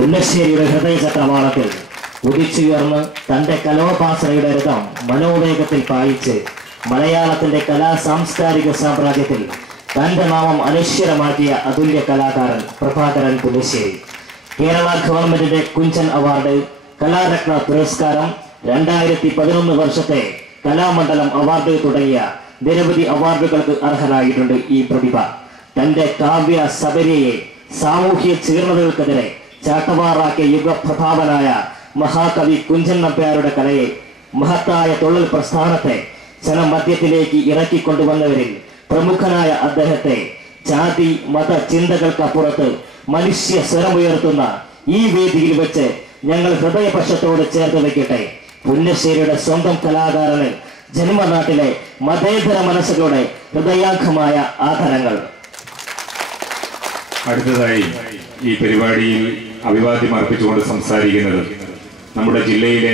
പുന്നശ്ശേരിയുടെ ഹൃദയചക്രവാളത്തിൽ ഉദിച്ചുയർന്ന് തന്റെ കലോപാസനയുടെ രഥം മനോവേഗത്തിൽ പായിച്ച് മലയാളത്തിന്റെ കലാ സാംസ്കാരിക സാമ്രാജ്യത്തിൽ തന്റെ നാമം അനശ്വരമാക്കിയ അതുല്യ കലാകാരൻ പ്രഭാകരൻ പുന്നശ്ശേരി. കേരള ഗവൺമെന്റിന്റെ കുഞ്ചൻ അവാർഡ്, കലാരത്ന പുരസ്കാരം, 2011 വർഷത്തെ കലാമണ്ഡലം അവാർഡ് തുടങ്ങിയ നിരവധി അവാർഡുകൾക്ക് അർഹനായിട്ടുണ്ട് ഈ പ്രതിഭ. തന്റെ കാവ്യ സബരിയെ സാമൂഹ്യ ചീർണതകൾക്കെതിരെ ചാട്ടവാറാക്കിയ യുഗപ്രതാപനായ മഹാകവി കുഞ്ചൻ നമ്പ്യാരുടെ കലയെ, മഹത്തായ തൊഴിൽ പ്രസ്ഥാനത്തെ ജനമധ്യത്തിലേക്ക് ഇറക്കിക്കൊണ്ടുവന്നവരിൽ പ്രമുഖനായ അദ്ദേഹത്തെ ജാതി മത ചിന്തകൾക്കപ്പുറത്ത് മനുഷ്യ സ്വരമുയർത്തുന്ന ഈ വേദിയിൽ വെച്ച് ഞങ്ങൾ ഹൃദയപക്ഷത്തോട് ചേർത്ത് വയ്ക്കട്ടെ പുന്നശ്ശേരിയുടെ സ്വന്തം കലാകാരന് ജന്മനാട്ടിലെ മതേതര മനസ്സുകളുടെ ഹൃദയാംഗമായ ആദരങ്ങൾ. അടുത്തതായി ഈ പരിപാടിയിൽ അഭിവാദ്യം അർപ്പിച്ചുകൊണ്ട് സംസാരിക്കുന്നത് നമ്മുടെ ജില്ലയിലെ